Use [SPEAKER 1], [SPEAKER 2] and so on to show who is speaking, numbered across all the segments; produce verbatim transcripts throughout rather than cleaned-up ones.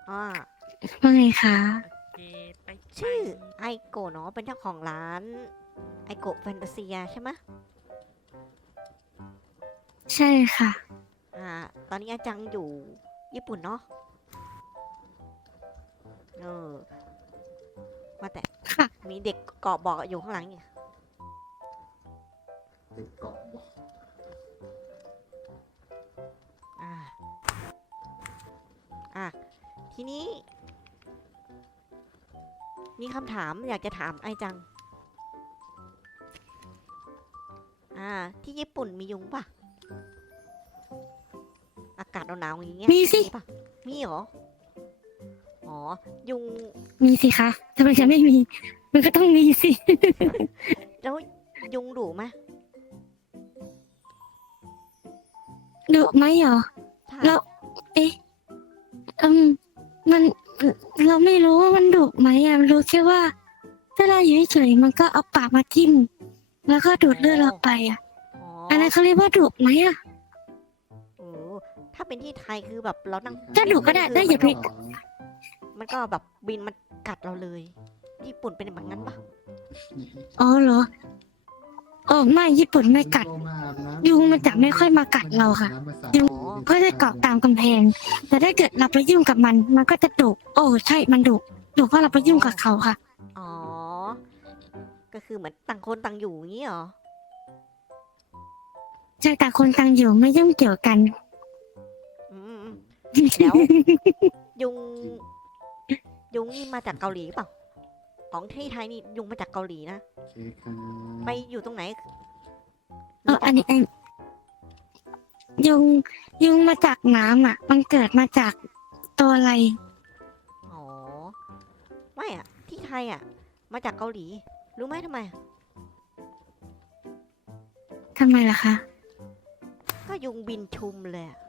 [SPEAKER 1] อ่า
[SPEAKER 2] ว่าไงคะ
[SPEAKER 3] โอเคไป
[SPEAKER 1] ชื่อไอโกะเนาะเป็นเจ้าของร้านไอโกะแฟนตาเซียใช่ไหม
[SPEAKER 2] ใช่ค่ะ
[SPEAKER 1] อ่าตอนนี้อาจังอยู่ญี่ปุ่นเนาะเออว่าแต่
[SPEAKER 2] ค่ะ
[SPEAKER 1] มีเด็กเกาะบอกอยู่ข้างหลังนี่
[SPEAKER 4] เด็กเกาะบอก
[SPEAKER 1] อ่าอ่ะทีนี้มีคำถามอยากจะถามไอจังอ่าที่ญี่ปุ่นมียุงปะอากาศหนาวๆอย่างเงี้ย
[SPEAKER 2] มีสิ
[SPEAKER 1] ปะมีเหรออ๋อยุง
[SPEAKER 2] มีสิคะทำไมจะไม่มี มันก็ต้องมีสิ
[SPEAKER 1] แล้วยุงดุไหม
[SPEAKER 2] ดุไหมเหรอ
[SPEAKER 1] ใช่
[SPEAKER 2] แล้ว เอ๊ะอืมมันเราไม่รู้ว่ามันดุไหมอ่ะรู้แค่ว่าถ้าเราอยู่เฉยๆมันก็เอาปากมาจิ้ม แล้วก็ดูดเลือดเราไปอ่ะ
[SPEAKER 1] อ๋อ
[SPEAKER 2] อันนั้นเขาเรียกว่าดุไหมอ่ะ
[SPEAKER 1] โอ้ถ้าเป็นที่ไทยคือแบบเรานั่ง
[SPEAKER 2] ถ้าดุก็ได้ได้อย่าไป
[SPEAKER 1] มันก็แบบบินมันกัดเราเลย ญี่ปุ่นเป็นแบบนั้นปะ
[SPEAKER 2] อ๋อเหรออ๋อไม่ญี่ปุ่นไม่กัด ยุงมันจะไม่ค่อยมากัดเราค่ะ ยุงก็จะเกาะตามกำแพง แต่ถ้าเกิดเราไปยุ่งกับมัน มันก็จะดุโอ้ใช่ มันดุดุเพราะเราไปยุ่งกับเขาค่ะ
[SPEAKER 1] อ๋อ ก็คือเหมือนต่างคนต่างอยู่อย่างนี้เหรอ
[SPEAKER 2] ใช่แต่คนต่างอยู่ไม่ยุ่งเกี่ยวกัน
[SPEAKER 1] อืม เดี๋ยว ยุง ยุงนี่มาจากเกาหลีเปล่า ของที่ไทยนี่ยุงมาจากเกาหลีนะ
[SPEAKER 4] โอเคค่ะ
[SPEAKER 1] ไปอยู่ตรงไหน
[SPEAKER 2] เอออันนี้ไอ้ยุงยุงมาจากน้ำอ่ะ มันเกิดมาจากตัวอะไร
[SPEAKER 1] อ๋อ ไม่อะที่ไทยอะมาจากเกาหลี รู้ไหมทำไม
[SPEAKER 2] ทำไมล่ะคะ
[SPEAKER 1] ก็ยุงบินชุมเลยอะ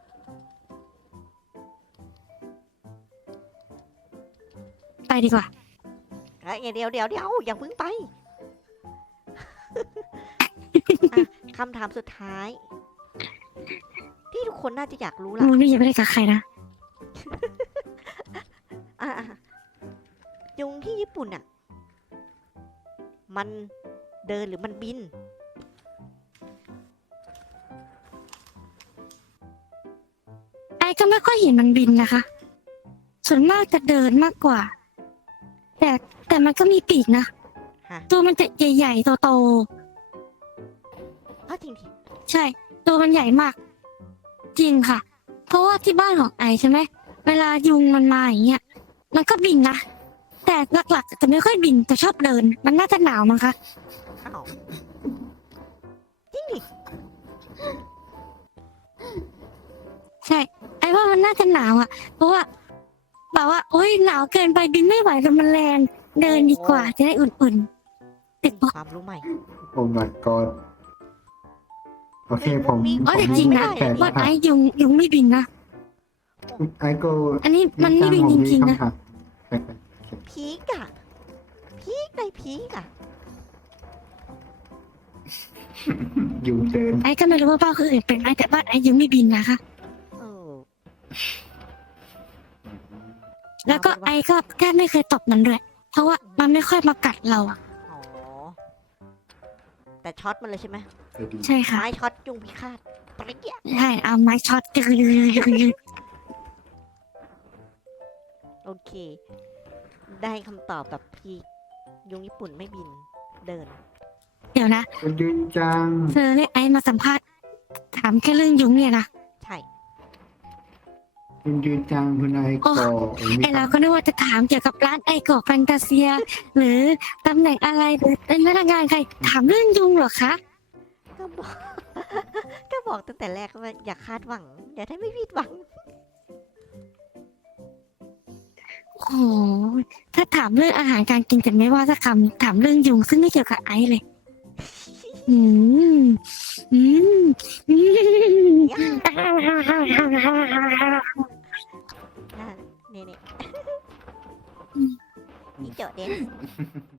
[SPEAKER 2] ไปดีกว่า
[SPEAKER 1] เอ้ยเดี๋ยวเดี๋ยวเดี๋ยวอย่าเพิ่งไป อ่ะคำถามสุดท้าย ที่ทุกคนน่าจะอยากรู้ละ
[SPEAKER 2] มูนี่ยังไม่ได้กับใครนะ
[SPEAKER 1] อ่ะอ่ะยุงที่ญี่ปุ่นอ่ะ มันเดินหรือมันบิน
[SPEAKER 2] ไอ้ก็ไม่ค่อยเห็นมันบินนะคะ ส่วนมากจะเดินมากกว่า แต่แต่มันก็มีปีกนะ
[SPEAKER 1] ฮะ
[SPEAKER 2] ตัวมันจะใหญ่ๆโต
[SPEAKER 1] อ้าวจริงดิ
[SPEAKER 2] ๆใช่ ตัวมันใหญ่มาก จริงค่ะ เพราะว่าที่บ้านของไอใช่ไหม เวลายุงมันมาอย่างเงี้ย มันก็บินนะ แต่หลักๆจะไม่ค่อยบินจะชอบเดิน มันน่าจะหนาวมั้งคะ
[SPEAKER 1] อ้าวจริงดิ
[SPEAKER 2] ใช่ ไอ้ว่ามันน่าจะหนาวอ่ะ เพราะว่าแบบว่าโอ๊ยหนาวเกินไปบินไม่ไหวแต่มันแรงเดินดีกว่าจะได้อุ่นๆติด
[SPEAKER 1] มี
[SPEAKER 2] ปะ
[SPEAKER 1] ความรู้ใหม่
[SPEAKER 4] โอ้ my god โอเคผม
[SPEAKER 2] อ๋อแต่จริงนะ
[SPEAKER 4] แปด
[SPEAKER 2] ว่า
[SPEAKER 4] ค่ะ
[SPEAKER 2] ไอ้ยุงยุงไม่บินนะ
[SPEAKER 4] ไอโก
[SPEAKER 2] อันนี้มันไม่บินจริงๆนะ
[SPEAKER 4] ค่ะ
[SPEAKER 1] พีกอะพีกในพีกอะ
[SPEAKER 4] อยู่เดิน
[SPEAKER 2] ไอ้ก็ไม่รู้ว่าบ้านคนอื่นเป็นไหมแต่บ้านไอ้ยุงไม่บินนะคะ
[SPEAKER 1] เออ
[SPEAKER 2] แล้วก็ไอ้ก็แทบไม่เคยตบมันด้วย เพราะว่ามันไม่ค่อยมากัดเราอะ
[SPEAKER 1] อ๋อ แต่ช็อตมันเลยใช่ไหม
[SPEAKER 2] ใช่ค่ะ
[SPEAKER 1] ไม้ช็อตยุงพิฆาตปริ๊ยะ
[SPEAKER 2] ใช่เอาไม้ช็อตยืด
[SPEAKER 1] โอเค ได้คำตอบแบบพีกยุงญี่ปุ่นไม่บิน เดิน
[SPEAKER 2] เดี๋ยวนะ
[SPEAKER 4] คุณยืนจัง
[SPEAKER 2] เธอเรียกไอ้มาสัมภาษณ์ถามแค่เรื่องยุงเนี่ยนะ
[SPEAKER 1] ใช่
[SPEAKER 4] คุณยืนจังคุณไอโก
[SPEAKER 2] ไอเราก็นึกว่าจะถามเกี่ยวกับร้านไอโกะแฟนตาเซีย หรือตำแหน่งอะไรหรือเป็นพนักงานใครถามเรื่องยุงเหรอคะ
[SPEAKER 1] ก็บอก ก็บอกตั้งแต่แรกว่าอย่าคาดหวัง อย่าได้ไม่ผิดหวัง
[SPEAKER 2] โอ้โหถ้าถามเรื่องอาหารการกินจะไม่ว่าสักคำถามเรื่องยุงซึ่งไม่เกี่ยวกับไอซ์เลย อืมอืมอืม
[SPEAKER 1] น่าเนี่ยเนี่ย อีเจอเดน